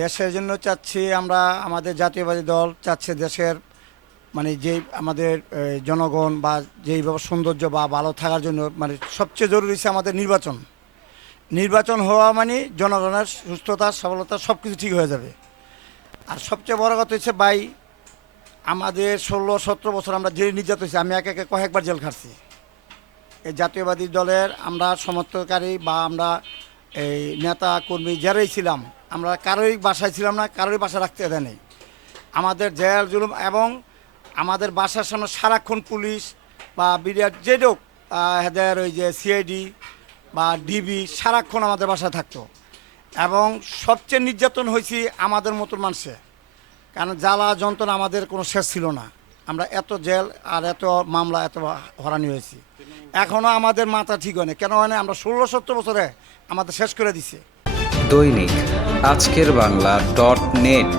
দেশের জন্য চাচ্ছি আমরা, আমাদের জাতীয়বাদী দল চাচ্ছে দেশের মানে যে আমাদের জনগণ বা যেইভাবে সৌন্দর্য বা ভালো থাকার জন্য মানে সবচেয়ে জরুরি হচ্ছে আমাদের নির্বাচন। নির্বাচন হওয়া মানে জনগণের সুস্থতা সফলতা সব কিছু ঠিক হয়ে যাবে। আর সবচেয়ে বড় কথা হচ্ছে ভাই, আমাদের 16-17 বছর আমরা জেল নির্যাতন হয়েছি, আমি একে একে কয়েকবার জেল খাটছি। এই জাতীয়বাদী দলের আমরা সমর্থনকারী বা আমরা এই নেতা কর্মী যারাই ছিলাম, আমরা কারোই বাসায় ছিলাম না, কারোই বাসা রাখতে দেয়নি। আমাদের জেল জুলুম এবং আমাদের বাসার সামনে সারাক্ষণ পুলিশ বা বিডিআর যে লোক এদের ওই যে সিআইডি বা ডিবি সারাক্ষণ আমাদের বাসায় থাকতো। এবং সবচেয়ে নির্যাতন হয়েছি আমাদের মতন মানুষে, কারণ জ্বালা যন্ত্রণা আমাদের কোনো শেষ ছিল না। আমরা এত জেল আর এত মামলা এত হরানি হয়েছি, এখনও আমাদের মাথা ঠিক হয় না। কেন হয় না? আমরা 16-17 বছরে আমাদের শেষ করে দিছে। দৈনিক আজকের বাংলা .net